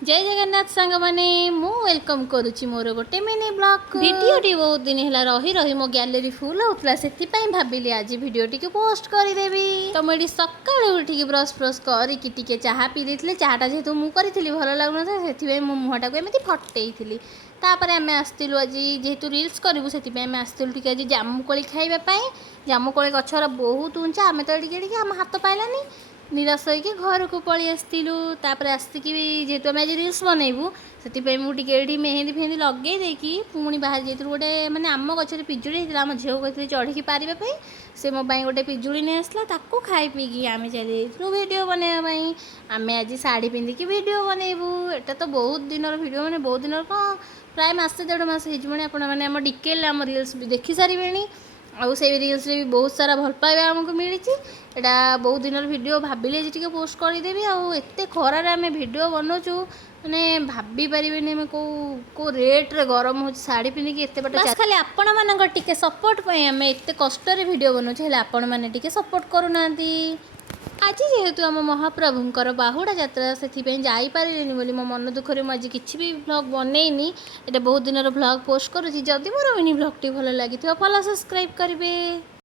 जय जगन्नाथ सांग माने मु वेलकम करुच्ची मोर गोटे मिनी ब्लॉग वीडियोटी बहुत दिन है रही रही मो गैलरी फुल होता से भाविली आज वीडियोटी को पोस्ट करदेवी। तो मुझे सका उठिक ब्रश फ्रश करके चाह पी दी चाहटा जेहतु मुझे भल लगुन से मुहटा को एमती फटई तापर आम आसलु आज जेहेतु रिल्स करूँ से आसलु टी आज जामुकोली खावाई। जामुकोली गचर बहुत उंचा आम तो टे आम हाथ पाइलानी निराश होकर घर को पलि आसलु। आसिक जेहेतु आम आज रिल्स बनइबू से मुझे मेहंदी फेहंदी लगे देकी पुणी बाहर जाइलु गोटे मैंने आम गचर पिजुड़ी होता आम झील को चढ़ी पारिबापी से मो गोटे पिजुड़ी नहीं आसला ताकू खाई पीकी आम चली वीडियो बनवाई। आम आज शाढ़ी पिंधिकी वीडियो बनइबू एटा तो बहुत दिन वीडियो मैंने बहुत दिन कौन प्राय मसे 1.5 मास होने आप डिकेल आम रिल्स भी देखी सारे आउ से रिल्स भी बहुत सारा भल पाइबा आमको मिली। एटा बहुत दिन वीडियो भाविले जी पोस्ट करदेवी आते खरार आम वीडियो बनाचु मैंने भाभी पारे कौ रेट्रे गरम हो शाढ़ी पिंधिकी एत बाट खाली आपण मान सपोर्ट आम एत कष्ट वीडियो बनाऊे आपण मैंने सपोर्ट करूना। आज जेहेतु आम महाप्रभुंर बाहुड़ा यात्रा से जापारे बोली मो मन दुखरे मुझे किसी भी ब्लॉग बनईनी ये बहुत दिन ब्लॉग पोस्ट करुँची। जदि मोर मिनी ब्लॉग टी भल लगी फॉलो सब्सक्राइब करेंगे।